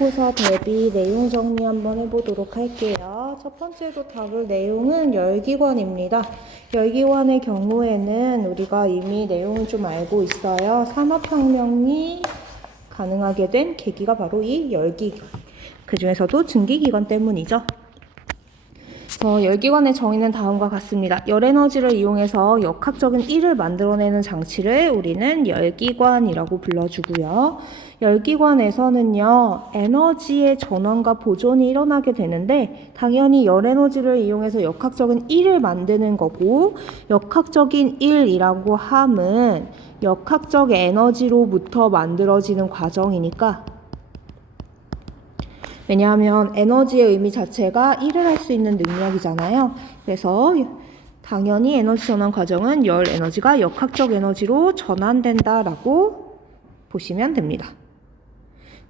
모의고사 대비 내용 정리 한번 해보도록 할게요. 첫 번째로 다룰 내용은 열기관입니다. 열기관의 경우에는 우리가 이미 내용을 좀 알고 있어요. 산업혁명이 가능하게 된 계기가 바로 이 열기관. 그 중에서도 증기기관 때문이죠. 그래서 열기관의 정의는 다음과 같습니다. 열에너지를 이용해서 역학적인 1을 만들어내는 장치를 우리는 열기관이라고 불러주고요. 열기관에서는요, 에너지의 전환과 보존이 일어나게 되는데 당연히 열에너지를 이용해서 역학적인 1을 만드는 거고, 역학적인 1이라고 함은 역학적 에너지로부터 만들어지는 과정이니까, 왜냐하면 에너지의 의미 자체가 1을 할 수 있는 능력이잖아요. 그래서 당연히 에너지 전환 과정은 열 에너지가 역학적 에너지로 전환된다라고 보시면 됩니다.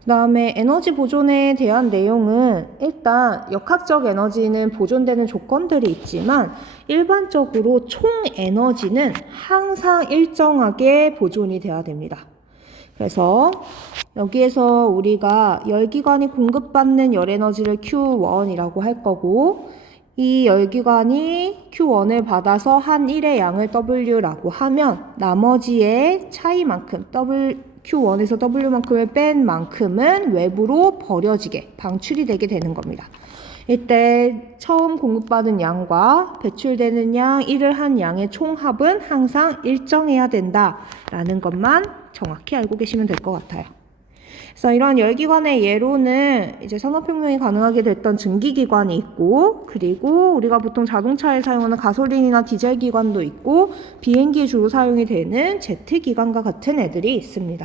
그 다음에 에너지 보존에 대한 내용은 일단 역학적 에너지는 보존되는 조건들이 있지만 일반적으로 총 에너지는 항상 일정하게 보존이 돼야 됩니다. 그래서 여기에서 우리가 열기관이 공급받는 열에너지를 Q1이라고 할 거고, 이 열기관이 Q1을 받아서 한 1의 양을 W라고 하면 나머지의 차이만큼 Q1에서 W만큼을 뺀 만큼은 외부로 버려지게 방출이 되게 되는 겁니다. 이때 처음 공급받은 양과 배출되는 양, 1을 한 양의 총합은 항상 일정해야 된다라는 것만 정확히 알고 계시면 될 것 같아요. 그래서 이런 열기관의 예로는 이제 산업혁명이 가능하게 됐던 증기기관이 있고, 그리고 우리가 보통 자동차에 사용하는 가솔린이나 디젤 기관도 있고, 비행기에 주로 사용이 되는 제트기관과 같은 애들이 있습니다.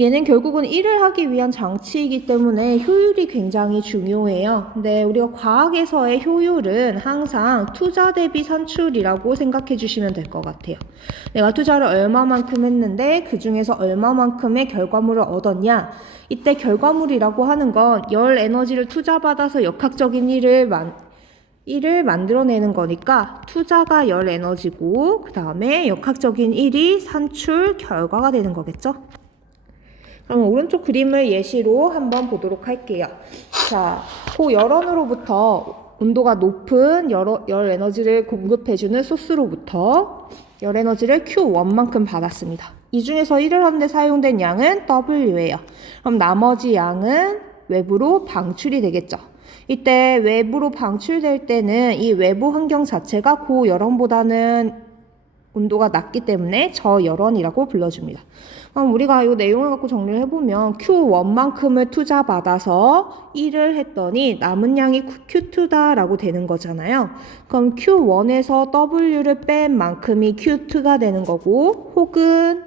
얘는 결국은 일을 하기 위한 장치이기 때문에 효율이 굉장히 중요해요. 근데 우리가 과학에서의 효율은 항상 투자 대비 산출이라고 생각해 주시면 될 것 같아요. 내가 투자를 얼마만큼 했는데 그 중에서 얼마만큼의 결과물을 얻었냐. 이때 결과물이라고 하는 건 열 에너지를 투자받아서 역학적인 일을 만들어내는 거니까 투자가 열 에너지고 그 다음에 역학적인 일이 산출 결과가 되는 거겠죠. 그럼 오른쪽 그림을 예시로 한번 보도록 할게요. 자, 고열원으로부터 온도가 높은 열 에너지를 공급해주는 소스로부터 열 에너지를 Q1만큼 받았습니다. 이 중에서 1을 하는데 사용된 양은 W예요. 그럼 나머지 양은 외부로 방출이 되겠죠. 이때 외부로 방출될 때는 이 외부 환경 자체가 고열원보다는 온도가 낮기 때문에 저열원이라고 불러줍니다. 그럼 우리가 이 내용을 갖고 정리를 해보면 Q1만큼을 투자받아서 1을 했더니 남은 양이 Q2다라고 되는 거잖아요. 그럼 Q1에서 W를 뺀 만큼이 Q2가 되는 거고, 혹은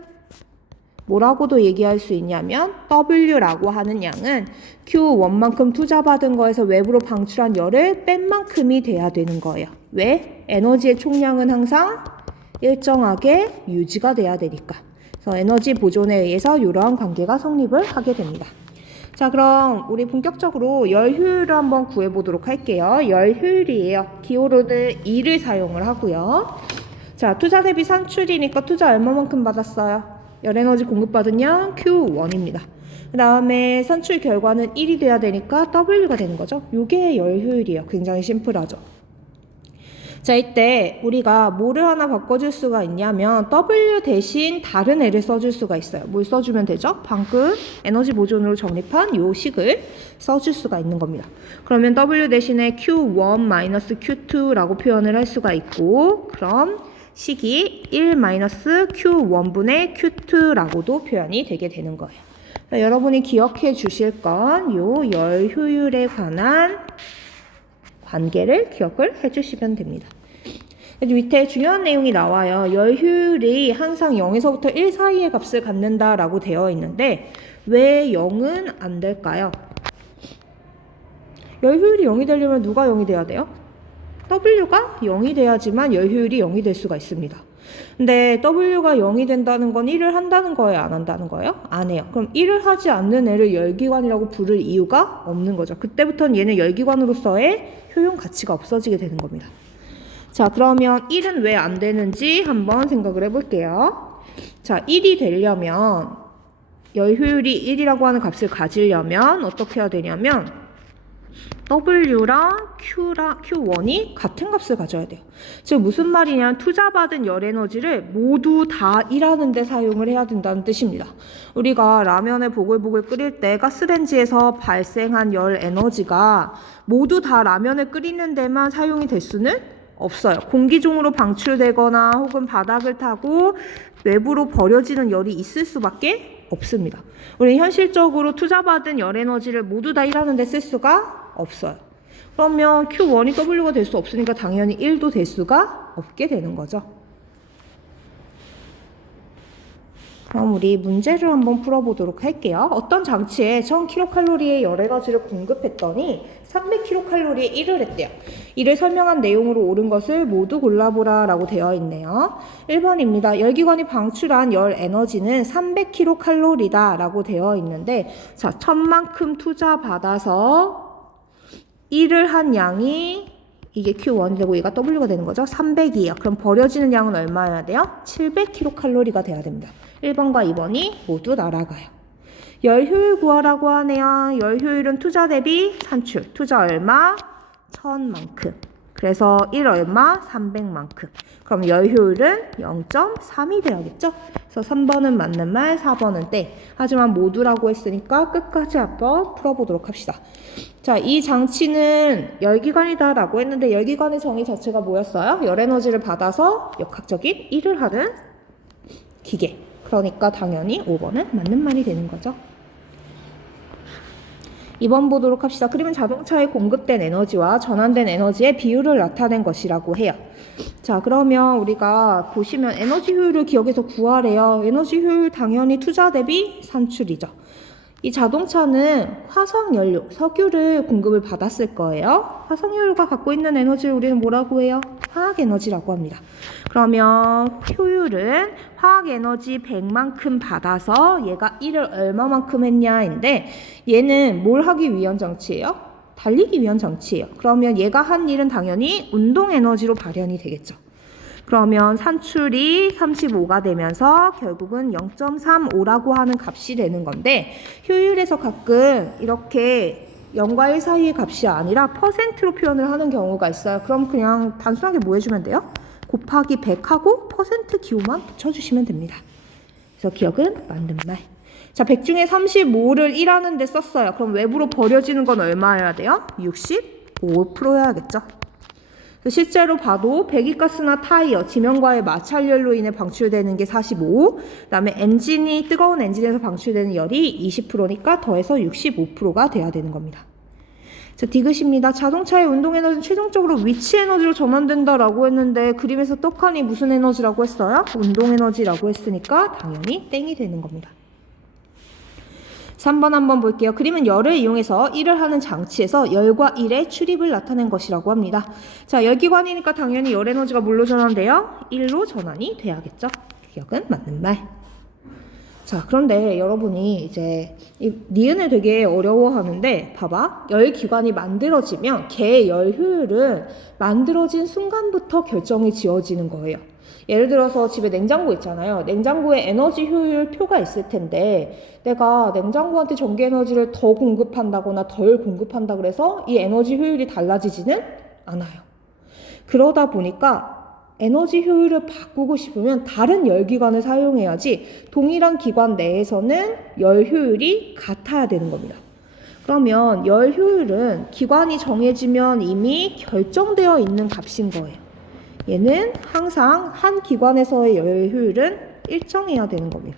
뭐라고도 얘기할 수 있냐면 W라고 하는 양은 Q1만큼 투자받은 거에서 외부로 방출한 열을 뺀 만큼이 돼야 되는 거예요. 왜? 에너지의 총량은 항상 일정하게 유지가 돼야 되니까. 그래서 에너지 보존에 의해서 이러한 관계가 성립을 하게 됩니다. 자, 그럼 우리 본격적으로 열 효율을 한번 구해보도록 할게요. 열 효율이에요. 기호로는 2를 사용을 하고요. 자, 투자 대비 산출이니까 투자 얼마만큼 받았어요? 열 에너지 공급받은 양 Q1입니다. 그 다음에 산출 결과는 1이 돼야 되니까 W가 되는 거죠. 이게 열 효율이에요. 굉장히 심플하죠. 자, 이때 우리가 뭐를 하나 바꿔줄 수가 있냐면 W 대신 다른 애를 써줄 수가 있어요. 뭘 써주면 되죠? 방금 에너지 보존으로 정립한 요 식을 써줄 수가 있는 겁니다. 그러면 W 대신에 Q1-Q2라고 표현을 할 수가 있고, 그럼 식이 1-Q1분의 Q2라고도 표현이 되게 되는 거예요. 여러분이 기억해 주실 건 요 열 효율에 관한 관계를 기억을 해주시면 됩니다. 밑에 중요한 내용이 나와요. 열 효율이 항상 0에서부터 1 사이의 값을 갖는다라고 되어 있는데 왜 0은 안 될까요? 열 효율이 0이 되려면 누가 0이 돼야 돼요? W가 0이 돼야지만 열 효율이 0이 될 수가 있습니다. 근데 W가 0이 된다는 건 1을 한다는 거예요? 안 한다는 거예요? 안 해요. 그럼 1을 하지 않는 애를 열기관이라고 부를 이유가 없는 거죠. 그때부터는 얘는 열기관으로서의 효용 가치가 없어지게 되는 겁니다. 자, 그러면 1은 왜 안 되는지 한번 생각을 해볼게요. 자, 1이 되려면 열 효율이 1이라고 하는 값을 가지려면 어떻게 해야 되냐면 W랑 Q1이 같은 값을 가져야 돼요. 즉 무슨 말이냐, 투자받은 열 에너지를 모두 다 일하는 데 사용을 해야 된다는 뜻입니다. 우리가 라면을 보글보글 끓일 때 가스레인지에서 발생한 열 에너지가 모두 다 라면을 끓이는 데만 사용이 될 수는 없어요. 공기중으로 방출되거나 혹은 바닥을 타고 외부로 버려지는 열이 있을 수밖에 없습니다. 우리는 현실적으로 투자받은 열 에너지를 모두 다 일하는 데 쓸 수가 없어요. 그러면 Q1이 W가 될 수 없으니까 당연히 1도 될 수가 없게 되는 거죠. 그럼 우리 문제를 한번 풀어보도록 할게요. 어떤 장치에 1000kcal의 열 에너지를 공급했더니 300kcal의 1을 했대요. 이를 설명한 내용으로 옳은 것을 모두 골라보라 라고 되어 있네요. 1번입니다. 열기관이 방출한 열 에너지는 300kcal다 라고 되어 있는데, 자, 1000만큼 투자받아서 1을 한 양이 이게 Q1이 되고 얘가 W가 되는 거죠. 300이에요. 그럼 버려지는 양은 얼마여야 돼요? 700kcal가 돼야 됩니다. 1번과 2번이 모두 날아가요. 열 효율 구하라고 하네요. 열 효율은 투자 대비 산출. 투자 얼마? 1000만큼. 그래서 1 얼마? 300만큼. 그럼 열 효율은 0.3이 돼야겠죠? 그래서 3번은 맞는 말, 4번은 땡. 하지만 모두라고 했으니까 끝까지 한번 풀어보도록 합시다. 자, 이 장치는 열기관이다 라고 했는데 열기관의 정의 자체가 뭐였어요? 열 에너지를 받아서 역학적인 일을 하는 기계. 그러니까 당연히 5번은 맞는 말이 되는 거죠. 2번 보도록 합시다. 그러면 자동차에 공급된 에너지와 전환된 에너지의 비율을 나타낸 것이라고 해요. 자, 그러면 우리가 보시면 에너지 효율을 기억해서 구하래요. 에너지 효율 당연히 투자 대비 산출이죠. 이 자동차는 화석연료, 석유를 공급을 받았을 거예요. 화석연료가 갖고 있는 에너지를 우리는 뭐라고 해요? 화학에너지라고 합니다. 그러면 효율은 화학에너지 100만큼 받아서 얘가 1을 얼마만큼 했냐인데, 얘는 뭘 하기 위한 장치예요? 달리기 위한 장치예요. 그러면 얘가 한 일은 당연히 운동에너지로 발현이 되겠죠. 그러면 산출이 35가 되면서 결국은 0.35라고 하는 값이 되는 건데, 효율에서 가끔 이렇게 0과 1 사이의 값이 아니라 %로 표현을 하는 경우가 있어요. 그럼 그냥 단순하게 뭐 해주면 돼요? 곱하기 100하고 % 기호만 붙여주시면 됩니다. 그래서 기억은 맞는 말. 자, 100 중에 35를 1하는 데 썼어요. 그럼 외부로 버려지는 건 얼마여야 돼요? 65%여야겠죠. 실제로 봐도 배기가스나 타이어, 지면과의 마찰열로 인해 방출되는 게 45, 그 다음에 엔진이, 뜨거운 엔진에서 방출되는 열이 20%니까 더해서 65%가 돼야 되는 겁니다. 자, 디귿입니다. 자동차의 운동에너지는 최종적으로 위치에너지로 전환된다라고 했는데 그림에서 떡하니 무슨 에너지라고 했어요? 운동에너지라고 했으니까 당연히 땡이 되는 겁니다. 3번 한번 볼게요. 그림은 열을 이용해서 일을 하는 장치에서 열과 일의 출입을 나타낸 것이라고 합니다. 자, 열기관이니까 당연히 열 에너지가 뭘로 전환돼요? 1로 전환이 돼야겠죠. 기억은 맞는 말. 자, 그런데 여러분이 이제 이 니은을 되게 어려워하는데 봐봐. 열기관이 만들어지면 걔의 열 효율은 만들어진 순간부터 결정이 지어지는 거예요. 예를 들어서 집에 냉장고 있잖아요. 냉장고에 에너지 효율 표가 있을 텐데 내가 냉장고한테 전기 에너지를 더 공급한다거나 덜 공급한다 그래서 이 에너지 효율이 달라지지는 않아요. 그러다 보니까 에너지 효율을 바꾸고 싶으면 다른 열기관을 사용해야지 동일한 기관 내에서는 열 효율이 같아야 되는 겁니다. 그러면 열 효율은 기관이 정해지면 이미 결정되어 있는 값인 거예요. 얘는 항상 한 기관에서의 열 효율은 일정해야 되는 겁니다.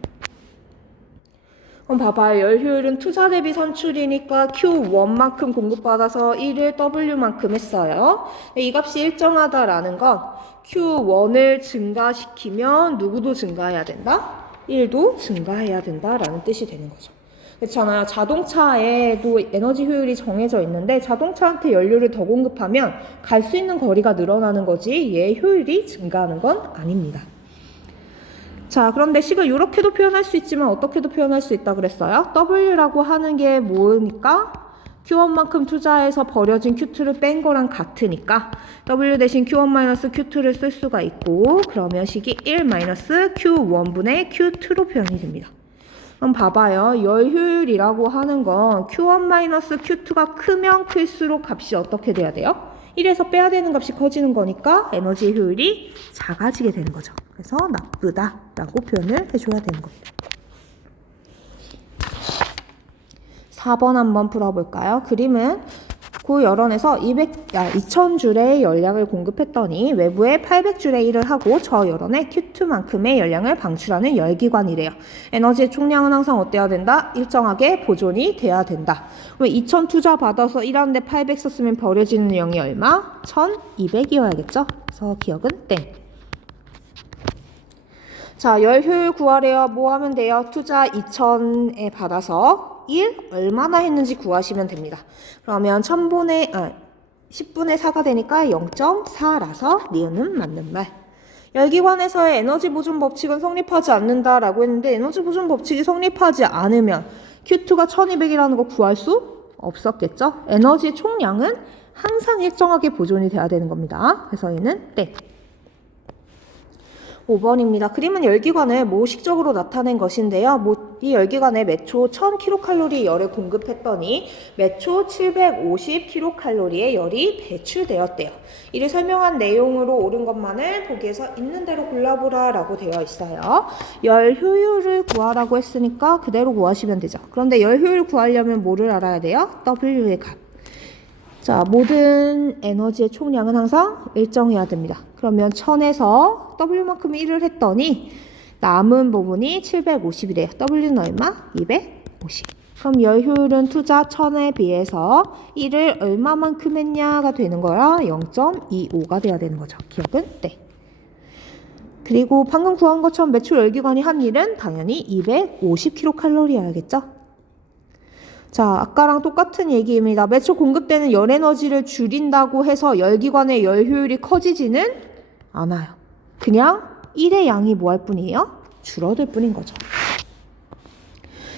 그럼 봐봐요. 열 효율은 투자 대비 산출이니까 Q1만큼 공급받아서 1을 W만큼 했어요. 이 값이 일정하다라는 건 Q1을 증가시키면 누구도 증가해야 된다? 1도 증가해야 된다라는 뜻이 되는 거죠. 그렇잖아요. 자동차에도 에너지 효율이 정해져 있는데 자동차한테 연료를 더 공급하면 갈 수 있는 거리가 늘어나는 거지 얘의 효율이 증가하는 건 아닙니다. 자, 그런데 식을 이렇게도 표현할 수 있지만 어떻게도 표현할 수 있다 그랬어요? W라고 하는 게 뭐니까? Q1만큼 투자해서 버려진 Q2를 뺀 거랑 같으니까 W 대신 Q1-Q2를 쓸 수가 있고, 그러면 식이 1-Q1분의 Q2로 표현이 됩니다. 그럼 봐봐요. 열 효율이라고 하는 건 Q1-Q2가 크면 클수록 값이 어떻게 돼야 돼요? 1에서 빼야 되는 값이 커지는 거니까 에너지 효율이 작아지게 되는 거죠. 그래서 나쁘다라고 표현을 해줘야 되는 겁니다. 4번 한번 풀어볼까요? 그림은 고열원에서 2000줄의 열량을 공급했더니 외부에 800줄의 일을 하고 저 열원에 Q2만큼의 열량을 방출하는 열기관이래요. 에너지의 총량은 항상 어때야 된다? 일정하게 보존이 돼야 된다. 왜 2000 투자 받아서 일하는데 800 썼으면 버려지는 양이 얼마? 1200이어야겠죠? 그래서 기억은 땡. 자, 열 효율 구하래요. 뭐 하면 돼요? 투자 2000에 받아서 1 얼마나 했는지 구하시면 됩니다. 그러면 1000분의 10분의 4가 되니까 0.4라서 니은은 맞는 말. 열기관에서의 에너지 보존 법칙은 성립하지 않는다라고 했는데 에너지 보존 법칙이 성립하지 않으면 Q2가 1200이라는 거 구할 수 없었겠죠? 에너지 총량은 항상 일정하게 보존이 돼야 되는 겁니다. 그래서 얘는 땡. 5번입니다. 그림은 열기관을 모식적으로 나타낸 것인데요. 이 열기관에 매초 1000kcal 열을 공급했더니 매초 750kcal의 열이 배출되었대요. 이를 설명한 내용으로 옳은 것만을 보기에서 있는 대로 골라보라 라고 되어 있어요. 열 효율을 구하라고 했으니까 그대로 구하시면 되죠. 그런데 열 효율 구하려면 뭐를 알아야 돼요? W의 값. 자, 모든 에너지의 총량은 항상 일정해야 됩니다. 그러면 1000에서 W만큼 1을 했더니 남은 부분이 750이래요. W는 얼마? 250. 그럼 열 효율은 투자 1000에 비해서 1을 얼마만큼 했냐가 되는 거라 0.25가 돼야 되는 거죠. 기억은 네. 그리고 방금 구한 것처럼 매출 열기관이 한 일은 당연히 250kcal이어야겠죠. 자, 아까랑 똑같은 얘기입니다. 매초 공급되는 열 에너지를 줄인다고 해서 열기관의 열 효율이 커지지는 않아요. 그냥 1의 양이 뭐 할 뿐이에요? 줄어들 뿐인 거죠.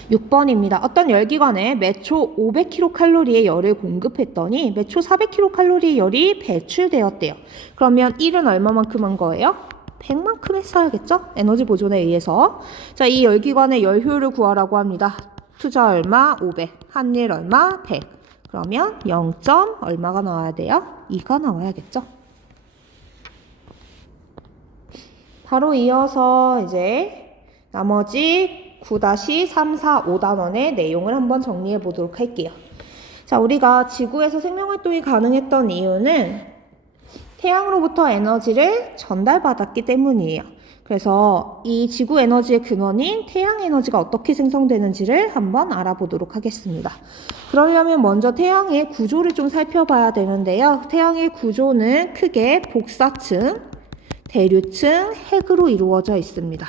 6번입니다. 어떤 열기관에 매초 500kcal의 열을 공급했더니 매초 400kcal의 열이 배출되었대요. 그러면 1은 얼마만큼 한 거예요? 100만큼 했어야겠죠? 에너지 보존에 의해서. 자, 이 열기관의 열 효율을 구하라고 합니다. 투자 얼마? 500. 한 일 얼마? 100. 그러면 0. 얼마가 나와야 돼요? 2가 나와야겠죠? 바로 이어서 이제 나머지 9-3, 4, 5단원의 내용을 한번 정리해 보도록 할게요. 자, 우리가 지구에서 생명활동이 가능했던 이유는 태양으로부터 에너지를 전달받았기 때문이에요. 그래서 이 지구 에너지의 근원인 태양 에너지가 어떻게 생성되는지를 한번 알아보도록 하겠습니다. 그러려면 먼저 태양의 구조를 좀 살펴봐야 되는데요. 태양의 구조는 크게 복사층, 대류층, 핵으로 이루어져 있습니다.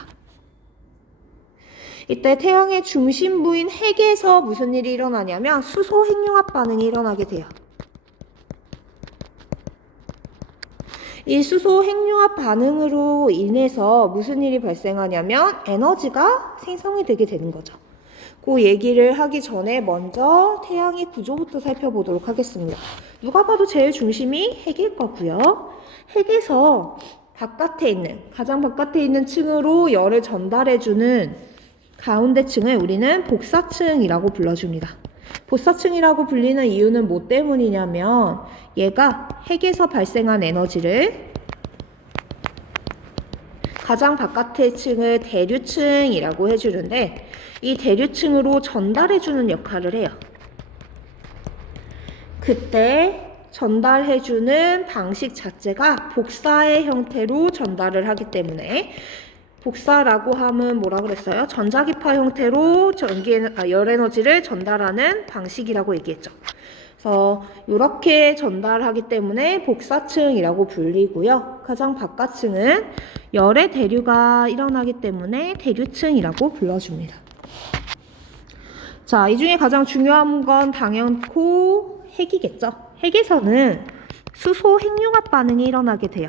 이때 태양의 중심부인 핵에서 무슨 일이 일어나냐면 수소 핵융합 반응이 일어나게 돼요. 이 수소 핵융합 반응으로 인해서 무슨 일이 발생하냐면 에너지가 생성이 되게 되는 거죠. 그 얘기를 하기 전에 먼저 태양의 구조부터 살펴보도록 하겠습니다. 누가 봐도 제일 중심이 핵일 거고요. 핵에서 가장 바깥에 있는 층으로 열을 전달해주는 가운데 층을 우리는 복사층이라고 불러줍니다. 복사층이라고 불리는 이유는 뭐 때문이냐면 얘가 핵에서 발생한 에너지를 가장 바깥의 층을 대류층이라고 해주는데 이 대류층으로 전달해주는 역할을 해요. 그때 전달해주는 방식 자체가 복사의 형태로 전달을 하기 때문에 복사라고 하면 뭐라 그랬어요? 전자기파 형태로 열에너지를 전달하는 방식이라고 얘기했죠. 그래서 이렇게 전달하기 때문에 복사층이라고 불리고요. 가장 바깥층은 열의 대류가 일어나기 때문에 대류층이라고 불러줍니다. 자, 이 중에 가장 중요한 건 당연코 핵이겠죠. 핵에서는 수소 핵융합 반응이 일어나게 돼요.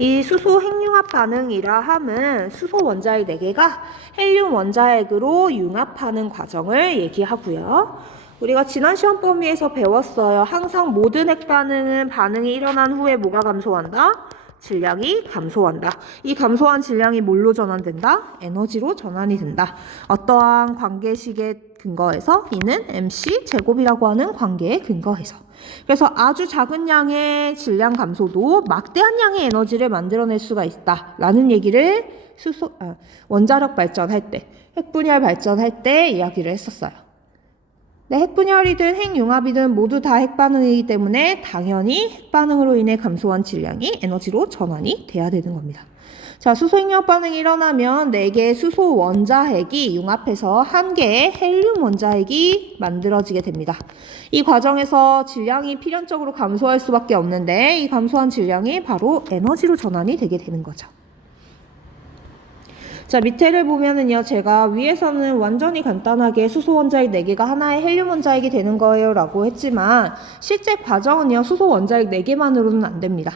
이 수소 핵융합 반응이라 함은 수소 원자핵 4개가 헬륨 원자핵으로 융합하는 과정을 얘기하고요. 우리가 지난 시험 범위에서 배웠어요. 항상 모든 핵 반응은 반응이 일어난 후에 뭐가 감소한다? 질량이 감소한다. 이 감소한 질량이 뭘로 전환된다? 에너지로 전환이 된다. 어떠한 관계식에 근거해서 이는 MC 제곱이라고 하는 관계에 근거해서. 그래서 아주 작은 양의 질량 감소도 막대한 양의 에너지를 만들어낼 수가 있다라는 얘기를 원자력 발전할 때, 핵분열 발전할 때 이야기를 했었어요. 네, 핵분열이든 핵융합이든 모두 다 핵반응이기 때문에 당연히 핵반응으로 인해 감소한 질량이 에너지로 전환이 돼야 되는 겁니다. 자, 수소 핵융합 반응이 일어나면 4개의 수소 원자핵이 융합해서 1개의 헬륨 원자핵이 만들어지게 됩니다. 이 과정에서 질량이 필연적으로 감소할 수밖에 없는데 이 감소한 질량이 바로 에너지로 전환이 되게 되는 거죠. 자, 밑에를 보면은요, 제가 위에서는 완전히 간단하게 수소 원자핵 4개가 하나의 헬륨 원자핵이 되는 거예요 라고 했지만 실제 과정은요, 수소 원자핵 4개만으로는 안 됩니다.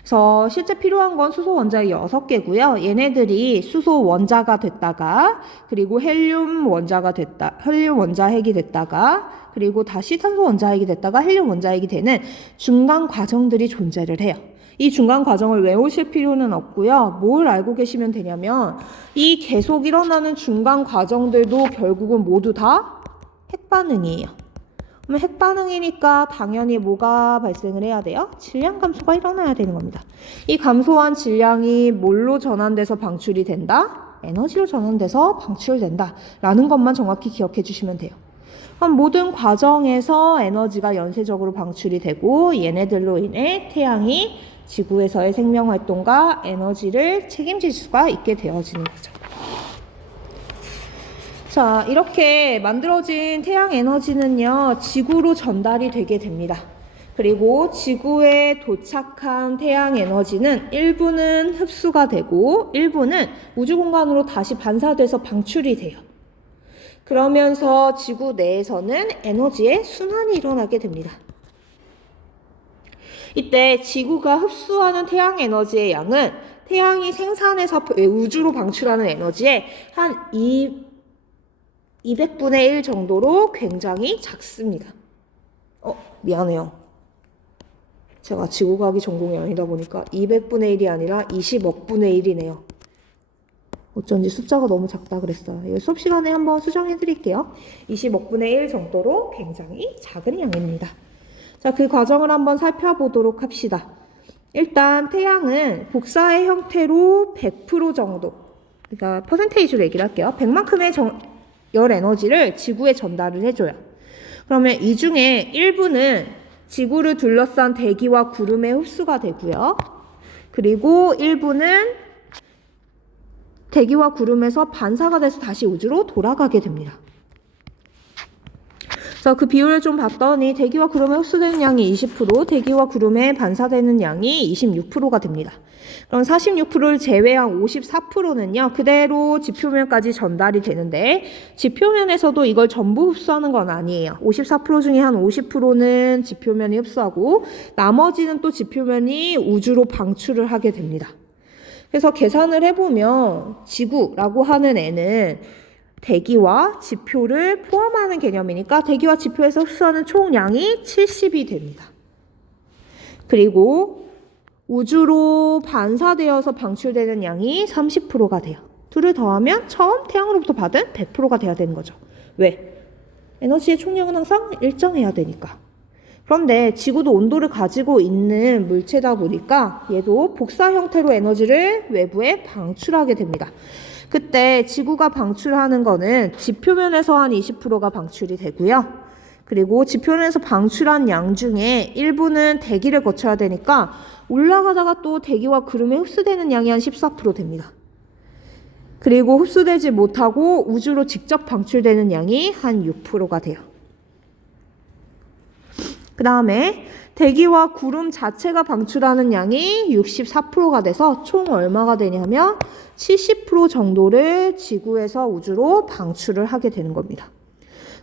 그래서 실제 필요한 건 수소 원자핵 6개고요. 얘네들이 수소 원자가 됐다가 그리고 헬륨 원자핵이 됐다가 그리고 다시 탄소 원자핵이 됐다가 헬륨 원자핵이 되는 중간 과정들이 존재를 해요. 이 중간 과정을 외우실 필요는 없고요. 뭘 알고 계시면 되냐면 이 계속 일어나는 중간 과정들도 결국은 모두 다 핵반응이에요. 그러면 핵반응이니까 당연히 뭐가 발생을 해야 돼요? 질량 감소가 일어나야 되는 겁니다. 이 감소한 질량이 뭘로 전환돼서 방출이 된다? 에너지로 전환돼서 방출된다 라는 것만 정확히 기억해 주시면 돼요. 그럼 모든 과정에서 에너지가 연쇄적으로 방출이 되고 얘네들로 인해 태양이 지구에서의 생명활동과 에너지를 책임질 수가 있게 되어지는 거죠. 자, 이렇게 만들어진 태양 에너지는요, 지구로 전달이 되게 됩니다. 그리고 지구에 도착한 태양 에너지는 일부는 흡수가 되고 일부는 우주 공간으로 다시 반사돼서 방출이 돼요. 그러면서 지구 내에서는 에너지의 순환이 일어나게 됩니다. 이때 지구가 흡수하는 태양 에너지의 양은 태양이 생산해서 우주로 방출하는 에너지의 한 200분의 1 정도로 굉장히 작습니다. 미안해요. 제가 지구과학이 전공이 아니다 보니까 200분의 1이 아니라 20억분의 1이네요. 어쩐지 숫자가 너무 작다 그랬어요. 이거 수업 시간에 한번 수정해 드릴게요. 20억분의 1 정도로 굉장히 작은 양입니다. 자, 그 과정을 한번 살펴보도록 합시다. 일단 태양은 복사의 형태로 100% 정도, 그러니까 퍼센테이지로 얘기를 할게요. 100만큼의 열 에너지를 지구에 전달을 해줘요. 그러면 이 중에 일부는 지구를 둘러싼 대기와 구름에 흡수가 되고요. 그리고 일부는 대기와 구름에서 반사가 돼서 다시 우주로 돌아가게 됩니다. 자, 그 비율을 좀 봤더니 대기와 구름에 흡수되는 양이 20%, 대기와 구름에 반사되는 양이 26%가 됩니다. 그럼 46%를 제외한 54%는요, 그대로 지표면까지 전달이 되는데 지표면에서도 이걸 전부 흡수하는 건 아니에요. 54% 중에 한 50%는 지표면이 흡수하고 나머지는 또 지표면이 우주로 방출을 하게 됩니다. 그래서 계산을 해보면 지구라고 하는 애는 대기와 지표를 포함하는 개념이니까 대기와 지표에서 흡수하는 총량이 70이 됩니다. 그리고 우주로 반사되어서 방출되는 양이 30%가 돼요. 둘을 더하면 처음 태양으로부터 받은 100%가 돼야 되는 거죠. 왜? 에너지의 총량은 항상 일정해야 되니까. 그런데 지구도 온도를 가지고 있는 물체다 보니까 얘도 복사 형태로 에너지를 외부에 방출하게 됩니다. 그때 지구가 방출하는 거는 지표면에서 한 20%가 방출이 되고요. 그리고 지표면에서 방출한 양 중에 일부는 대기를 거쳐야 되니까 올라가다가 또 대기와 구름에 흡수되는 양이 한 14% 됩니다. 그리고 흡수되지 못하고 우주로 직접 방출되는 양이 한 6%가 돼요. 그 다음에 대기와 구름 자체가 방출하는 양이 64%가 돼서 총 얼마가 되냐면 70% 정도를 지구에서 우주로 방출을 하게 되는 겁니다.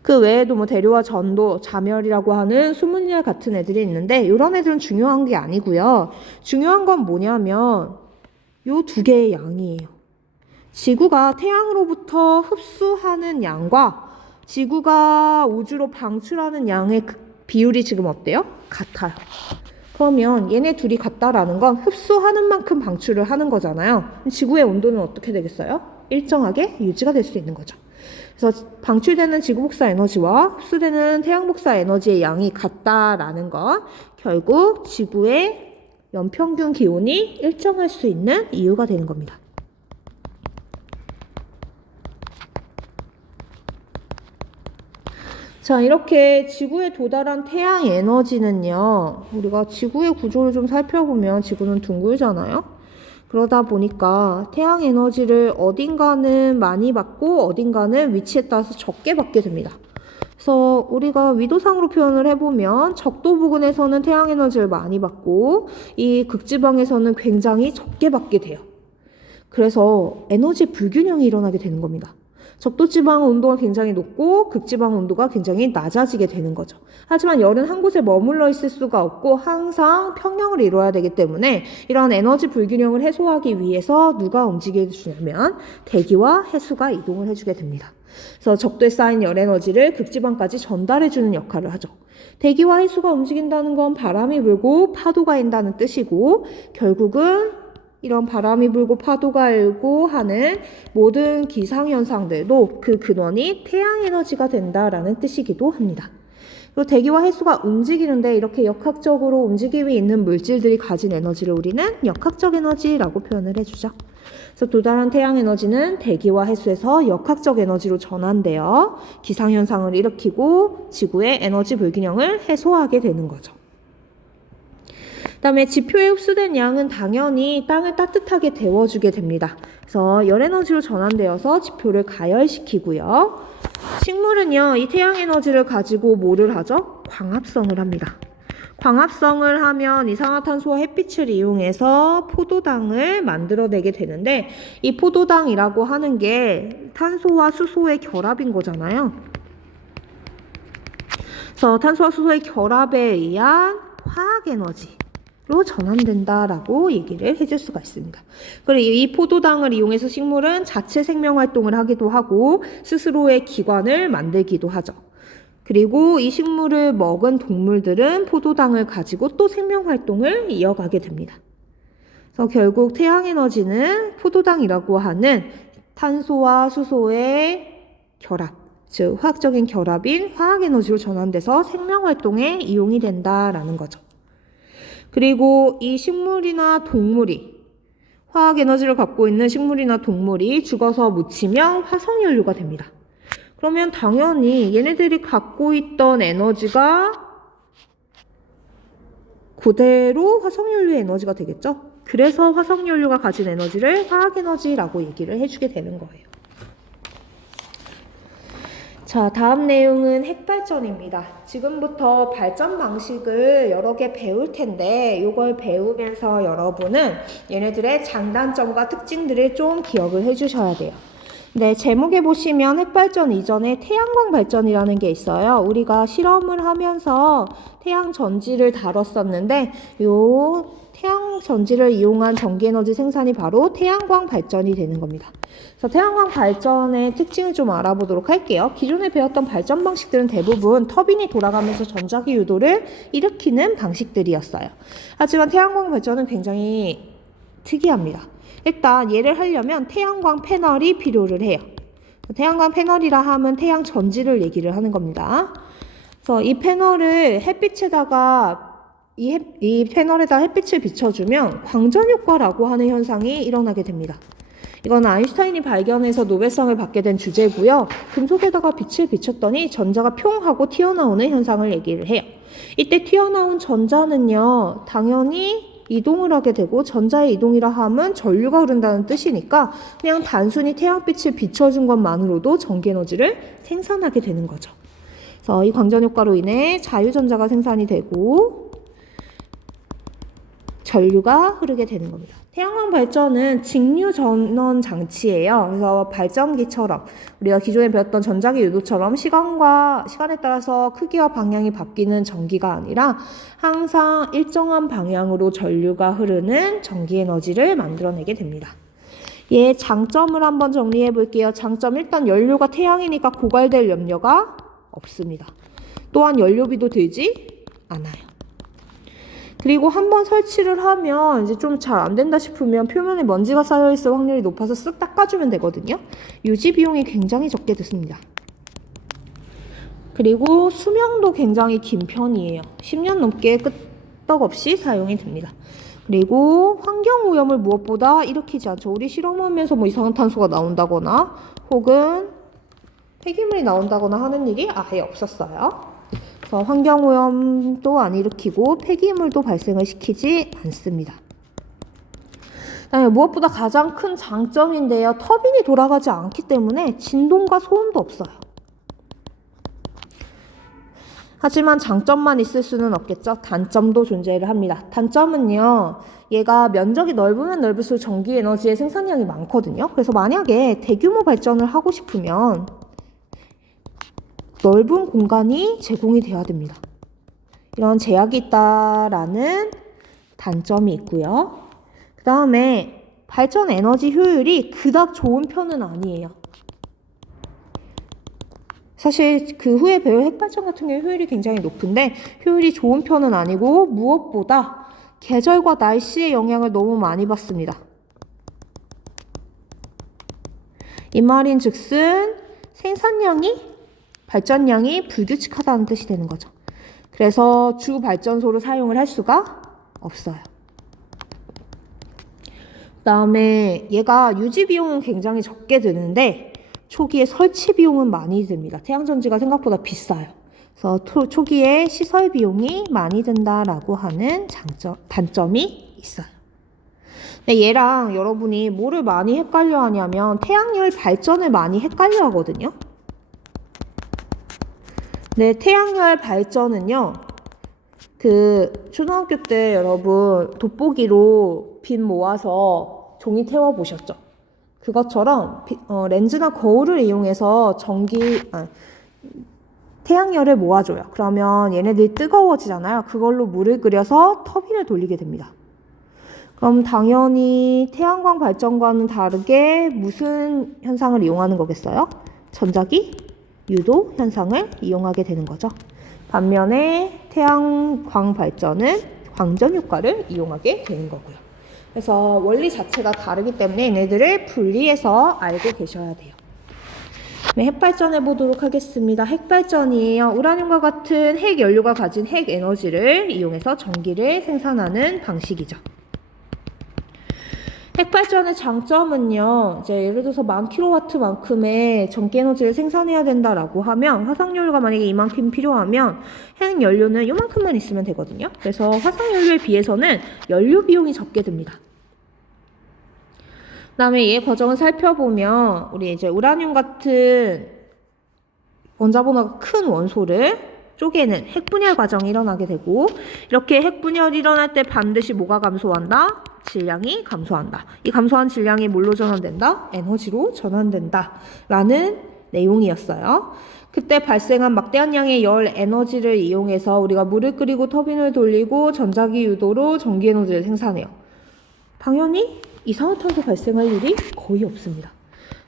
그 외에도 뭐 대류와 전도, 자멸이라고 하는 수문열 같은 애들이 있는데 이런 애들은 중요한 게 아니고요. 중요한 건 뭐냐면 요 두 개의 양이에요. 지구가 태양으로부터 흡수하는 양과 지구가 우주로 방출하는 양의 비율이 지금 어때요? 같아요. 그러면 얘네 둘이 같다라는 건 흡수하는 만큼 방출을 하는 거잖아요. 지구의 온도는 어떻게 되겠어요? 일정하게 유지가 될 수 있는 거죠. 그래서 방출되는 지구 복사 에너지와 흡수되는 태양 복사 에너지의 양이 같다라는 건 결국 지구의 연평균 기온이 일정할 수 있는 이유가 되는 겁니다. 자, 이렇게 지구에 도달한 태양 에너지는요, 우리가 지구의 구조를 좀 살펴보면 지구는 둥글잖아요. 그러다 보니까 태양 에너지를 어딘가는 많이 받고 어딘가는 위치에 따라서 적게 받게 됩니다. 그래서 우리가 위도상으로 표현을 해보면 적도 부근에서는 태양 에너지를 많이 받고 이 극지방에서는 굉장히 적게 받게 돼요. 그래서 에너지 불균형이 일어나게 되는 겁니다. 적도지방 온도가 굉장히 높고 극지방 온도가 굉장히 낮아지게 되는 거죠. 하지만 열은 한 곳에 머물러 있을 수가 없고 항상 평형을 이루어야 되기 때문에 이런 에너지 불균형을 해소하기 위해서 누가 움직여 주냐면 대기와 해수가 이동을 해주게 됩니다. 그래서 적도에 쌓인 열 에너지를 극지방까지 전달해주는 역할을 하죠. 대기와 해수가 움직인다는 건 바람이 불고 파도가 인다는 뜻이고 결국은 이런 바람이 불고 파도가 일고 하는 모든 기상현상들도 그 근원이 태양에너지가 된다라는 뜻이기도 합니다. 그리고 대기와 해수가 움직이는데 이렇게 역학적으로 움직임이 있는 물질들이 가진 에너지를 우리는 역학적 에너지라고 표현을 해주죠. 그래서 도달한 태양에너지는 대기와 해수에서 역학적 에너지로 전환되어 기상현상을 일으키고 지구의 에너지 불균형을 해소하게 되는 거죠. 그 다음에 지표에 흡수된 양은 당연히 땅을 따뜻하게 데워주게 됩니다. 그래서 열에너지로 전환되어서 지표를 가열시키고요. 식물은요, 이 태양에너지를 가지고 뭐를 하죠? 광합성을 합니다. 광합성을 하면 이산화탄소와 햇빛을 이용해서 포도당을 만들어내게 되는데 이 포도당이라고 하는 게 탄소와 수소의 결합인 거잖아요. 그래서 탄소와 수소의 결합에 의한 화학에너지 로 전환된다라고 얘기를 해줄 수가 있습니다. 그리고 이 포도당을 이용해서 식물은 자체 생명활동을 하기도 하고 스스로의 기관을 만들기도 하죠. 그리고 이 식물을 먹은 동물들은 포도당을 가지고 또 생명활동을 이어가게 됩니다. 그래서 결국 태양에너지는 포도당이라고 하는 탄소와 수소의 결합, 즉 화학적인 결합인 화학에너지로 전환돼서 생명활동에 이용이 된다라는 거죠. 그리고 이 식물이나 동물이 화학에너지를 갖고 있는 식물이나 동물이 죽어서 묻히면 화석연료가 됩니다. 그러면 당연히 얘네들이 갖고 있던 에너지가 그대로 화석연료의 에너지가 되겠죠? 그래서 화석연료가 가진 에너지를 화학에너지라고 얘기를 해주게 되는 거예요. 자, 다음 내용은 핵발전입니다. 지금부터 발전 방식을 여러 개 배울 텐데 이걸 배우면서 여러분은 얘네들의 장단점과 특징들을 좀 기억을 해주셔야 돼요. 네, 제목에 보시면 핵발전 이전에 태양광 발전이라는 게 있어요. 우리가 실험을 하면서 태양 전지를 다뤘었는데 요 태양 전지를 이용한 전기에너지 생산이 바로 태양광 발전이 되는 겁니다. 그래서 태양광 발전의 특징을 좀 알아보도록 할게요. 기존에 배웠던 발전 방식들은 대부분 터빈이 돌아가면서 전자기 유도를 일으키는 방식들이었어요. 하지만 태양광 발전은 굉장히 특이합니다. 일단 얘를 하려면 태양광 패널이 필요를 해요. 태양광 패널이라 하면 태양 전지를 얘기를 하는 겁니다. 그래서 이 패널을 햇빛에다가 이 패널에다 햇빛을 비춰주면 광전 효과라고 하는 현상이 일어나게 됩니다. 이건 아인슈타인이 발견해서 노벨상을 받게 된 주제고요. 금속에다가 빛을 비췄더니 전자가 뿅 하고 튀어나오는 현상을 얘기를 해요. 이때 튀어나온 전자는요, 당연히 이동을 하게 되고 전자의 이동이라 하면 전류가 흐른다는 뜻이니까 그냥 단순히 태양빛을 비춰준 것만으로도 전기에너지를 생산하게 되는 거죠. 그래서 이 광전 효과로 인해 자유전자가 생산이 되고 전류가 흐르게 되는 겁니다. 태양광 발전은 직류 전원 장치예요. 그래서 발전기처럼 우리가 기존에 배웠던 전자기 유도처럼 시간에 따라서 크기와 방향이 바뀌는 전기가 아니라 항상 일정한 방향으로 전류가 흐르는 전기 에너지를 만들어내게 됩니다. 얘 장점을 한번 정리해 볼게요. 장점 일단 연료가 태양이니까 고갈될 염려가 없습니다. 또한 연료비도 들지 않아요. 그리고 한번 설치를 하면 이제 좀 잘 안 된다 싶으면 표면에 먼지가 쌓여 있을 확률이 높아서 쓱 닦아주면 되거든요. 유지 비용이 굉장히 적게 듭니다. 그리고 수명도 굉장히 긴 편이에요. 10년 넘게 끄떡없이 사용이 됩니다. 그리고 환경오염을 무엇보다 일으키지 않죠. 우리 실험하면서 뭐 이산화탄소가 나온다거나 혹은 폐기물이 나온다거나 하는 일이 아예 없었어요. 그래서 환경오염도 안 일으키고 폐기물도 발생을 시키지 않습니다. 그다음에 무엇보다 가장 큰 장점인데요. 터빈이 돌아가지 않기 때문에 진동과 소음도 없어요. 하지만 장점만 있을 수는 없겠죠. 단점도 존재를 합니다. 단점은요. 얘가 면적이 넓으면 넓을수록 전기 에너지의 생산량이 많거든요. 그래서 만약에 대규모 발전을 하고 싶으면 넓은 공간이 제공이 돼야 됩니다. 이런 제약이 있다라는 단점이 있고요. 그 다음에 발전 에너지 효율이 그닥 좋은 편은 아니에요. 사실 그 후에 배울 핵발전 같은 경우 효율이 굉장히 높은데 효율이 좋은 편은 아니고 무엇보다 계절과 날씨의 영향을 너무 많이 받습니다. 이 말인 즉슨 생산량이 발전량이 불규칙하다는 뜻이 되는 거죠. 그래서 주 발전소로 사용을 할 수가 없어요. 그 다음에 얘가 유지 비용은 굉장히 적게 드는데 초기에 설치 비용은 많이 듭니다. 태양전지가 생각보다 비싸요. 그래서 초기에 시설 비용이 많이 든다라고 하는 단점이 있어요. 근데 얘랑 여러분이 뭐를 많이 헷갈려 하냐면 태양열 발전을 많이 헷갈려 하거든요. 네, 태양열 발전은요. 초등학교 때 여러분 돋보기로 빛 모아서 종이 태워 보셨죠? 그것처럼 렌즈나 거울을 이용해서 태양열을 모아줘요. 그러면 얘네들이 뜨거워지잖아요. 그걸로 물을 끓여서 터빈을 돌리게 됩니다. 그럼 당연히 태양광 발전과는 다르게 무슨 현상을 이용하는 거겠어요? 전자기 유도 현상을 이용하게 되는 거죠. 반면에 태양광 발전은 광전 효과를 이용하게 되는 거고요. 그래서 원리 자체가 다르기 때문에 얘네들을 분리해서 알고 계셔야 돼요. 네, 핵발전 해보도록 하겠습니다. 핵발전이에요. 우라늄과 같은 핵연료가 가진 핵에너지를 이용해서 전기를 생산하는 방식이죠. 핵발전의 장점은요, 이제 예를 들어서 1000kW만큼의 전기에너지를 생산해야 된다라고 하면 화석연료가 만약에 이만큼 필요하면 핵연료는 이만큼만 있으면 되거든요. 그래서 화석연료에 비해서는 연료 비용이 적게 듭니다. 그 다음에 얘 과정을 살펴보면 우리 이제 우라늄 같은 원자번호가 큰 원소를 쪼개는 핵분열 과정이 일어나게 되고 이렇게 핵분열이 일어날 때 반드시 뭐가 감소한다? 질량이 감소한다. 이 감소한 질량이 뭘로 전환된다? 에너지로 전환된다. 라는 내용이었어요. 그때 발생한 막대한 양의 열 에너지를 이용해서 우리가 물을 끓이고 터빈을 돌리고 전자기 유도로 전기 에너지를 생산해요. 당연히 이산화탄소 발생할 일이 거의 없습니다.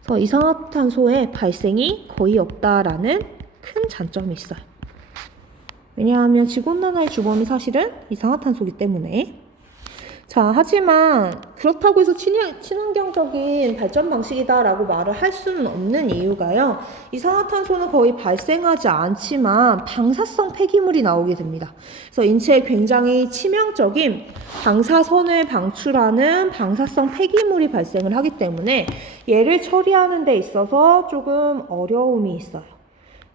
그래서 이산화탄소의 발생이 거의 없다라는 큰 장점이 있어요. 왜냐하면 지구온난화의 주범이 사실은 이산화탄소이기 때문에. 자, 하지만 그렇다고 해서 친환경적인 발전 방식이다라고 말을 할 수는 없는 이유가요. 이산화탄소는 거의 발생하지 않지만 방사성 폐기물이 나오게 됩니다. 그래서 인체에 굉장히 치명적인 방사선을 방출하는 방사성 폐기물이 발생을 하기 때문에 얘를 처리하는 데 있어서 조금 어려움이 있어요.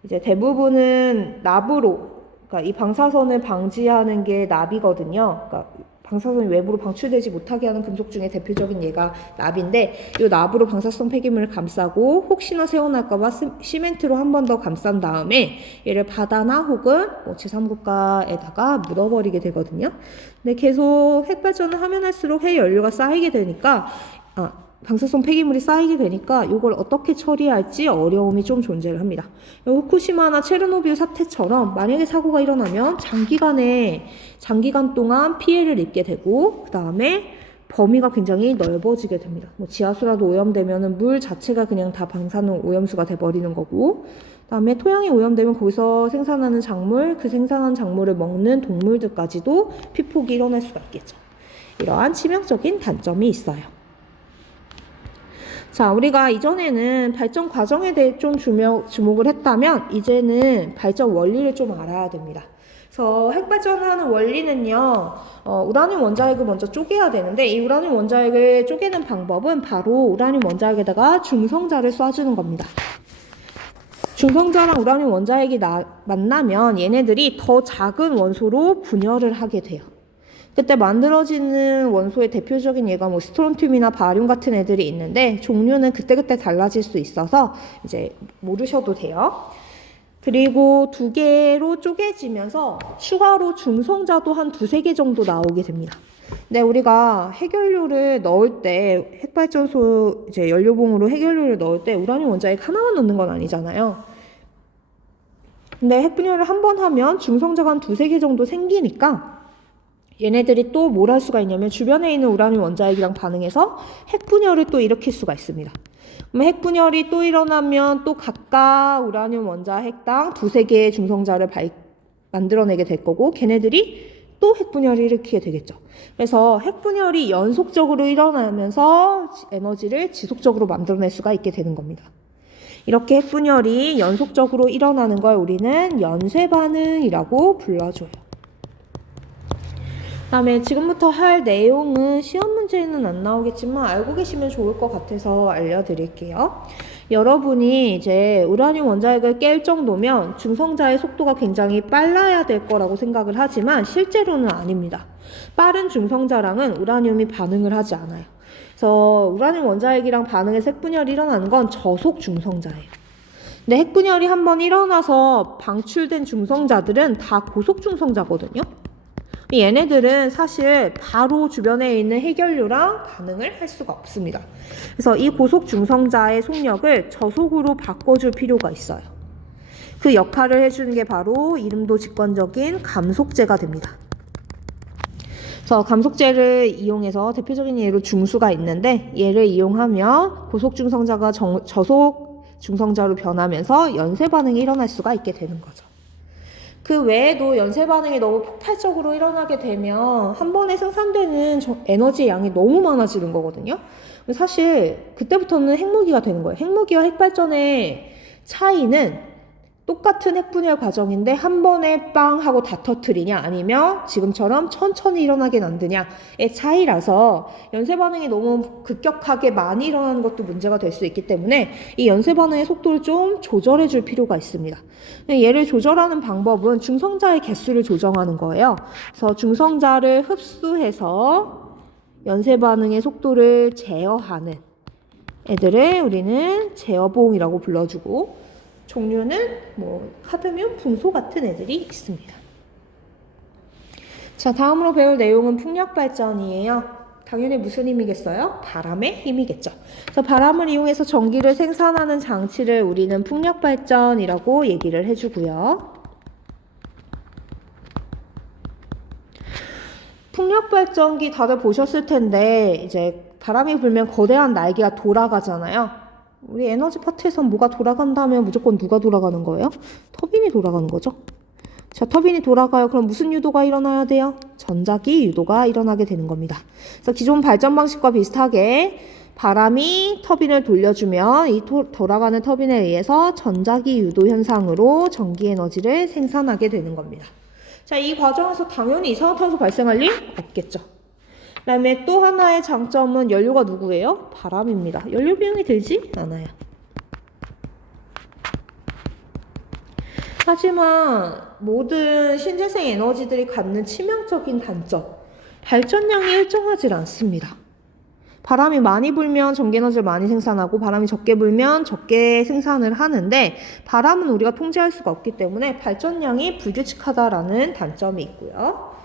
이제 대부분은 납으로, 그러니까 이 방사선을 방지하는 게 납이거든요. 그러니까 방사선이 외부로 방출되지 못하게 하는 금속 중에 대표적인 얘가 납인데 이 납으로 방사성 폐기물을 감싸고 혹시나 새어날까봐 시멘트로 한 번 더 감싼 다음에 얘를 바다나 혹은 제3국가에다가 묻어버리게 되거든요. 근데 계속 핵발전을 하면 할수록 핵연료가 쌓이게 되니까 방사성 폐기물이 쌓이게 되니까 이걸 어떻게 처리할지 어려움이 좀 존재를 합니다. 후쿠시마나 체르노빌 사태처럼 만약에 사고가 일어나면 장기간 동안 피해를 입게 되고 그 다음에 범위가 굉장히 넓어지게 됩니다. 지하수라도 오염되면 물 자체가 그냥 다 방사능 오염수가 돼버리는 거고 그다음에 토양이 오염되면 거기서 생산하는 작물, 그 생산한 작물을 먹는 동물들까지도 피폭이 일어날 수가 있겠죠. 이러한 치명적인 단점이 있어요. 자, 우리가 이전에는 발전 과정에 대해 좀 주목을 했다면 이제는 발전 원리를 좀 알아야 됩니다. 그래서 핵발전하는 원리는요, 우라늄 원자핵을 먼저 쪼개야 되는데 이 우라늄 원자핵을 쪼개는 방법은 바로 우라늄 원자핵에다가 중성자를 쏴주는 겁니다. 중성자랑 우라늄 원자핵이 만나면 얘네들이 더 작은 원소로 분열을 하게 돼요. 그때 만들어지는 원소의 대표적인 예가 뭐 스트론튬이나 바륨 같은 애들이 있는데 종류는 그때그때 달라질 수 있어서 이제 모르셔도 돼요. 그리고 두 개로 쪼개지면서 추가로 중성자도 한 두세 개 정도 나오게 됩니다. 근데 우리가 핵연료를 넣을 때 핵발전소 이제 연료봉으로 핵연료를 넣을 때 우라늄 원자핵 하나만 넣는 건 아니잖아요. 근데 핵분열을 한 번 하면 중성자가 한 두세 개 정도 생기니까 얘네들이 또 뭘 할 수가 있냐면 주변에 있는 우라늄 원자핵이랑 반응해서 핵분열을 또 일으킬 수가 있습니다. 그럼 핵분열이 또 일어나면 또 각각 우라늄 원자핵당 두세 개의 중성자를 만들어내게 될 거고 걔네들이 또 핵분열을 일으키게 되겠죠. 그래서 핵분열이 연속적으로 일어나면서 에너지를 지속적으로 만들어낼 수가 있게 되는 겁니다. 이렇게 핵분열이 연속적으로 일어나는 걸 우리는 연쇄반응이라고 불러줘요. 그 다음에 지금부터 할 내용은 시험 문제에는 안 나오겠지만 알고 계시면 좋을 것 같아서 알려드릴게요. 여러분이 이제 우라늄 원자핵을 깰 정도면 중성자의 속도가 굉장히 빨라야 될 거라고 생각을 하지만 실제로는 아닙니다. 빠른 중성자랑은 우라늄이 반응을 하지 않아요. 그래서 우라늄 원자핵이랑 반응해서 핵분열이 일어나는 건 저속 중성자예요. 근데 핵분열이 한번 일어나서 방출된 중성자들은 다 고속 중성자거든요. 얘네들은 사실 바로 주변에 있는 핵연료랑 반응을 할 수가 없습니다. 그래서 이 고속 중성자의 속력을 저속으로 바꿔줄 필요가 있어요. 그 역할을 해주는 게 바로 이름도 직관적인 감속제가 됩니다. 그래서 감속제를 이용해서 대표적인 예로 중수가 있는데 얘를 이용하면 고속 중성자가 저속 중성자로 변하면서 연쇄 반응이 일어날 수가 있게 되는 거죠. 그 외에도 연쇄 반응이 너무 폭발적으로 일어나게 되면 한 번에 생산되는 에너지의 양이 너무 많아지는 거거든요. 사실 그때부터는 핵무기가 되는 거예요. 핵무기와 핵발전의 차이는 똑같은 핵분열 과정인데 한 번에 빵 하고 다 터트리냐 아니면 지금처럼 천천히 일어나게 만드냐의 차이라서 연쇄 반응이 너무 급격하게 많이 일어나는 것도 문제가 될 수 있기 때문에 이 연쇄 반응의 속도를 좀 조절해 줄 필요가 있습니다. 얘를 조절하는 방법은 중성자의 개수를 조정하는 거예요. 그래서 중성자를 흡수해서 연쇄 반응의 속도를 제어하는 애들을 우리는 제어봉이라고 불러주고 종류는 뭐 카드뮴, 붕소 같은 애들이 있습니다. 자, 다음으로 배울 내용은 풍력 발전이에요. 당연히 무슨 힘이겠어요? 바람의 힘이겠죠. 그래서 바람을 이용해서 전기를 생산하는 장치를 우리는 풍력 발전이라고 얘기를 해주고요. 풍력 발전기 다들 보셨을 텐데 이제 바람이 불면 거대한 날개가 돌아가잖아요. 우리 에너지 파트에선 뭐가 돌아간다면 무조건 누가 돌아가는 거예요? 터빈이 돌아가는 거죠. 자, 터빈이 돌아가요. 그럼 무슨 유도가 일어나야 돼요? 전자기 유도가 일어나게 되는 겁니다. 그래서 기존 발전 방식과 비슷하게 바람이 터빈을 돌려주면 이 돌아가는 터빈에 의해서 전자기 유도 현상으로 전기 에너지를 생산하게 되는 겁니다. 자, 이 과정에서 당연히 이산화탄소 발생할 일 없겠죠. 그 다음에 또 하나의 장점은 연료가 누구예요? 바람입니다. 연료 비용이 들지 않아요. 하지만 모든 신재생 에너지들이 갖는 치명적인 단점, 발전량이 일정하지 않습니다. 바람이 많이 불면 전기에너지를 많이 생산하고 바람이 적게 불면 적게 생산을 하는데 바람은 우리가 통제할 수가 없기 때문에 발전량이 불규칙하다라는 단점이 있고요.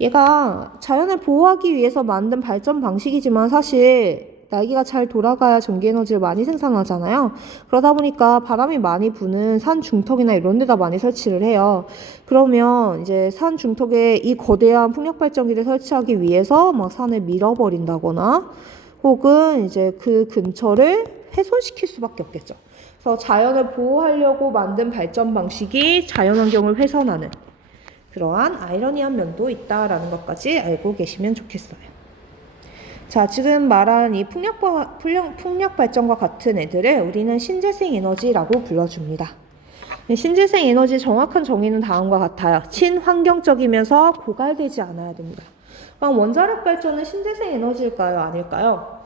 얘가 자연을 보호하기 위해서 만든 발전 방식이지만 사실 날개가 잘 돌아가야 전기에너지를 많이 생산하잖아요. 그러다 보니까 바람이 많이 부는 산 중턱이나 이런 데다 많이 설치를 해요. 그러면 이제 산 중턱에 이 거대한 풍력발전기를 설치하기 위해서 막 산을 밀어버린다거나 혹은 이제 그 근처를 훼손시킬 수밖에 없겠죠. 그래서 자연을 보호하려고 만든 발전 방식이 자연환경을 훼손하는 그러한 아이러니한 면도 있다라는 것까지 알고 계시면 좋겠어요. 자, 지금 말한 이 풍력 발전과 같은 애들을 우리는 신재생 에너지라고 불러줍니다. 신재생 에너지의 정확한 정의는 다음과 같아요. 친환경적이면서 고갈되지 않아야 됩니다. 그럼 원자력 발전은 신재생 에너지일까요? 아닐까요?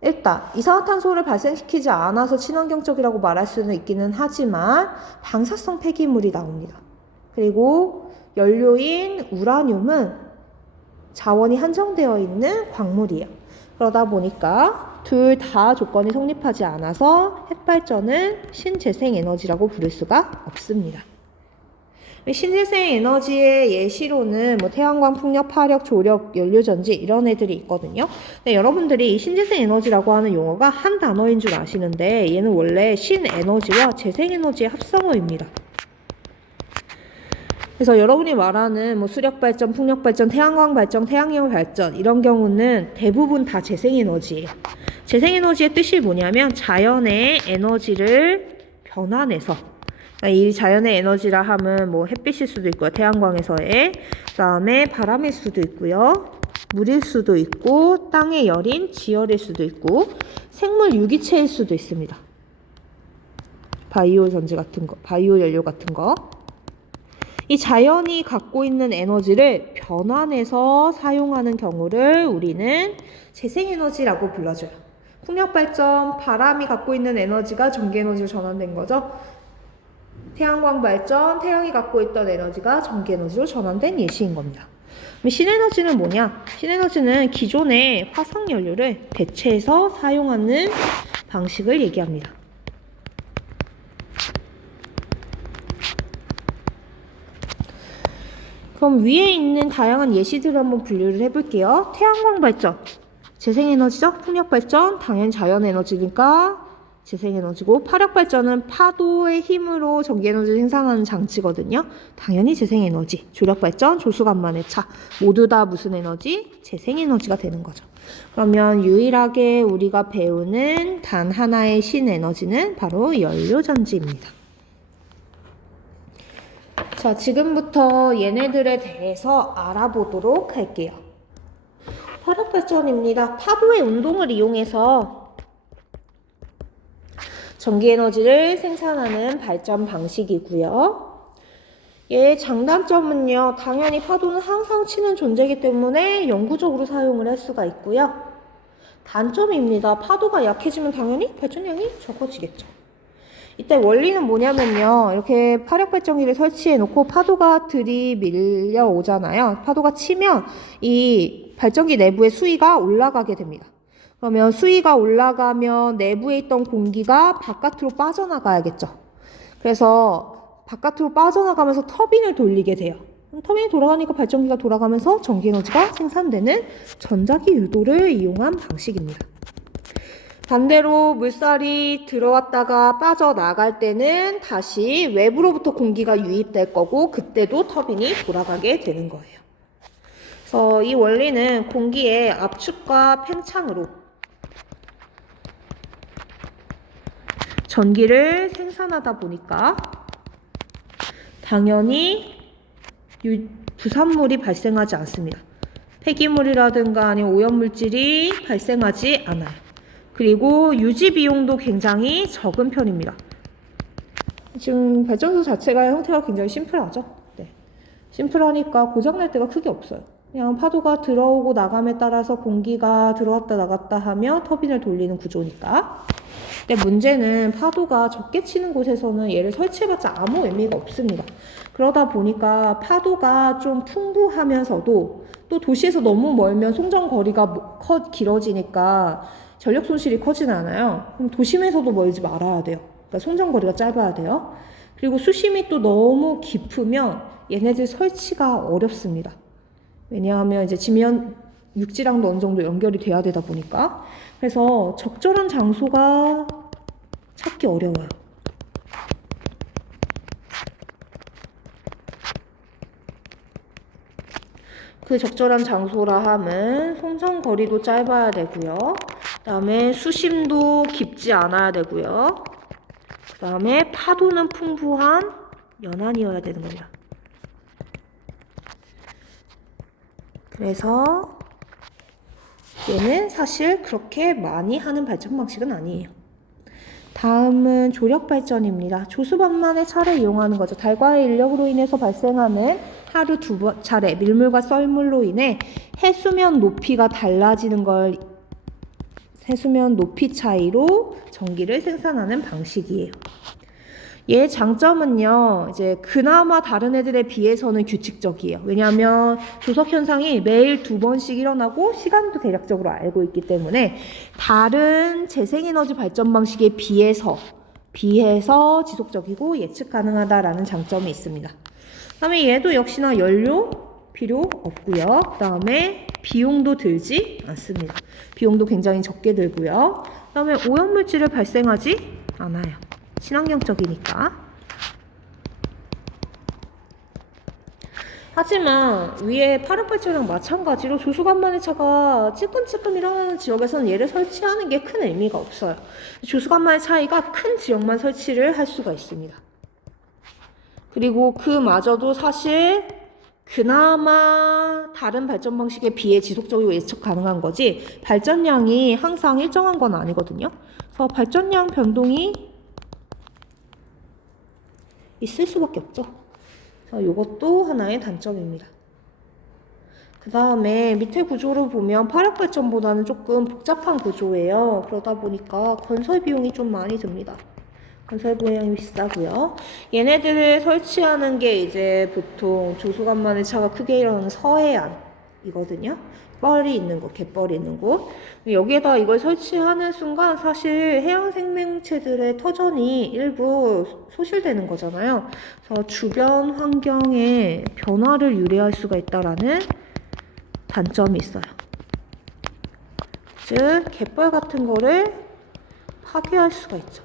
일단 이산화탄소를 발생시키지 않아서 친환경적이라고 말할 수는 있기는 하지만 방사성 폐기물이 나옵니다. 그리고 연료인 우라늄은 자원이 한정되어 있는 광물이에요. 그러다 보니까 둘 다 조건이 성립하지 않아서 핵발전은 신재생에너지라고 부를 수가 없습니다. 신재생에너지의 예시로는 뭐 태양광, 풍력, 파력, 조력, 연료전지 이런 애들이 있거든요. 근데 여러분들이 이 신재생에너지라고 하는 용어가 한 단어인 줄 아시는데 얘는 원래 신에너지와 재생에너지의 합성어입니다. 그래서 여러분이 말하는 뭐 수력발전, 풍력발전, 태양광발전, 태양열 발전 이런 경우는 대부분 다 재생에너지예요. 재생에너지의 뜻이 뭐냐면 자연의 에너지를 변환해서 이 자연의 에너지라 하면 뭐 햇빛일 수도 있고요. 태양광에서의 그 다음에 바람일 수도 있고요. 물일 수도 있고 땅의 열인 지열일 수도 있고 생물 유기체일 수도 있습니다. 바이오 전지 같은 거, 바이오 연료 같은 거. 이 자연이 갖고 있는 에너지를 변환해서 사용하는 경우를 우리는 재생에너지라고 불러줘요. 풍력발전, 바람이 갖고 있는 에너지가 전기에너지로 전환된 거죠. 태양광 발전, 태양이 갖고 있던 에너지가 전기에너지로 전환된 예시인 겁니다. 그럼 신에너지는 뭐냐? 신에너지는 기존의 화석연료를 대체해서 사용하는 방식을 얘기합니다. 그럼 위에 있는 다양한 예시들을 한번 분류를 해볼게요. 태양광 발전, 재생에너지죠? 풍력 발전, 당연히 자연에너지니까 재생에너지고, 파력 발전은 파도의 힘으로 전기에너지를 생산하는 장치거든요. 당연히 재생에너지. 조력 발전, 조수간만의 차, 모두 다 무슨 에너지? 재생에너지가 되는 거죠. 그러면 유일하게 우리가 배우는 단 하나의 신에너지는 바로 연료전지입니다. 자, 지금부터 얘네들에 대해서 알아보도록 할게요. 파력발전입니다. 파도의 운동을 이용해서 전기에너지를 생산하는 발전 방식이고요. 얘의 장단점은요, 당연히 파도는 항상 치는 존재이기 때문에 영구적으로 사용을 할 수가 있고요. 단점입니다. 파도가 약해지면 당연히 발전량이 적어지겠죠. 이때 원리는 뭐냐면요. 이렇게 파력발전기를 설치해 놓고 파도가 들이밀려 오잖아요. 파도가 치면 이 발전기 내부의 수위가 올라가게 됩니다. 그러면 수위가 올라가면 내부에 있던 공기가 바깥으로 빠져나가야겠죠. 그래서 바깥으로 빠져나가면서 터빈을 돌리게 돼요. 터빈이 돌아가니까 발전기가 돌아가면서 전기에너지가 생산되는 전자기 유도를 이용한 방식입니다. 반대로 물살이 들어왔다가 빠져나갈 때는 다시 외부로부터 공기가 유입될 거고 그때도 터빈이 돌아가게 되는 거예요. 그래서 이 원리는 공기의 압축과 팽창으로 전기를 생산하다 보니까 당연히 부산물이 발생하지 않습니다. 폐기물이라든가 아니면 오염물질이 발생하지 않아요. 그리고 유지 비용도 굉장히 적은 편입니다. 지금 발전소 자체가 형태가 굉장히 심플하죠. 네. 심플하니까 고장날 때가 크게 없어요. 그냥 파도가 들어오고 나감에 따라서 공기가 들어왔다 나갔다 하며 터빈을 돌리는 구조니까. 근데 문제는 파도가 적게 치는 곳에서는 얘를 설치해봤자 아무 의미가 없습니다. 그러다 보니까 파도가 좀 풍부하면서도 또 도시에서 너무 멀면 송전거리가 길어지니까 전력 손실이 커지는 않아요. 그럼 도심에서도 멀지 말아야 돼요. 그러니까 송전거리가 짧아야 돼요. 그리고 수심이 또 너무 깊으면 얘네들 설치가 어렵습니다. 왜냐하면 이제 지면 육지랑도 어느 정도 연결이 돼야 되다 보니까. 그래서 적절한 장소가 찾기 어려워요. 그 적절한 장소라 함은 송전거리도 짧아야 되고요. 그 다음에 수심도 깊지 않아야 되고요. 다음에 파도는 풍부한 연안이어야 되는 겁니다. 그래서 얘는 사실 그렇게 많이 하는 발전 방식은 아니에요. 다음은 조력 발전입니다. 조수반만의 차를 이용하는 거죠. 달과의 인력으로 인해서 발생하는 하루 2차례 밀물과 썰물로 인해 해수면 높이가 달라지는 걸 해수면 높이 차이로 전기를 생산하는 방식이에요. 얘 장점은요, 이제 그나마 다른 애들에 비해서는 규칙적이에요. 왜냐하면 조석 현상이 매일 2번씩 일어나고 시간도 대략적으로 알고 있기 때문에 다른 재생에너지 발전 방식에 비해서 지속적이고 예측 가능하다라는 장점이 있습니다. 그다음에 얘도 역시나 연료 필요 없고요. 그다음에 비용도 들지 않습니다. 비용도 굉장히 적게 들고요. 그다음에 오염물질을 발생하지 않아요. 친환경적이니까. 하지만 위에 파력발전이랑 마찬가지로 조수간만의 차가 찔끔찔끔 일어나는 지역에서는 얘를 설치하는 게 큰 의미가 없어요. 조수간만의 차이가 큰 지역만 설치를 할 수가 있습니다. 그리고 그마저도 사실 그나마 다른 발전 방식에 비해 지속적이고 예측 가능한 거지 발전량이 항상 일정한 건 아니거든요. 그래서 발전량 변동이 있을 수밖에 없죠. 이것도 하나의 단점입니다. 그 다음에 밑에 구조를 보면 파력발전보다는 조금 복잡한 구조예요. 그러다 보니까 건설 비용이 좀 많이 듭니다. 건설 비용이 비싸고요. 얘네들을 설치하는 게 이제 보통 조수간만의 차가 크게 일어나는 서해안이거든요. 뻘이 있는 곳, 갯벌이 있는 곳. 여기에다 이걸 설치하는 순간 사실 해양 생명체들의 터전이 일부 소실되는 거잖아요. 그래서 주변 환경에 변화를 유래할 수가 있다라는 단점이 있어요. 즉, 갯벌 같은 거를 파괴할 수가 있죠.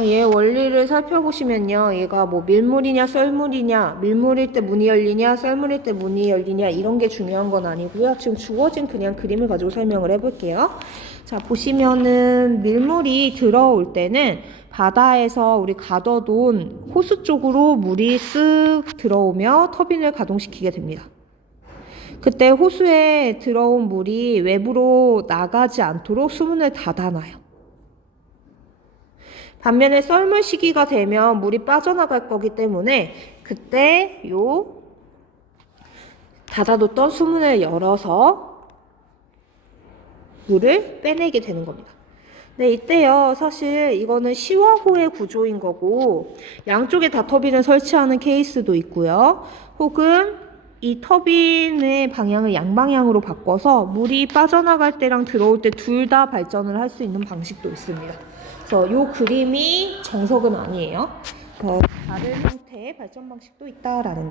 얘 원리를 살펴보시면요. 얘가 뭐 밀물이냐 썰물이냐, 밀물일 때 문이 열리냐 썰물일 때 문이 열리냐 이런 게 중요한 건 아니고요. 지금 주어진 그냥 그림을 가지고 설명을 해볼게요. 자, 보시면은 밀물이 들어올 때는 바다에서 우리 가둬둔 호수 쪽으로 물이 쓱 들어오며 터빈을 가동시키게 됩니다. 그때 호수에 들어온 물이 외부로 나가지 않도록 수문을 닫아놔요. 반면에 썰물 시기가 되면 물이 빠져나갈 거기 때문에 그때 요 닫아뒀던 수문을 열어서 물을 빼내게 되는 겁니다. 네, 이때요. 사실 이거는 시화호의 구조인 거고 양쪽에 다 터빈을 설치하는 케이스도 있고요. 혹은 이 터빈의 방향을 양방향으로 바꿔서 물이 빠져나갈 때랑 들어올 때 둘 다 발전을 할 수 있는 방식도 있습니다. 그래서 이 그림이 정석은 아니에요. 다른 형태의 발전 방식도 있다라는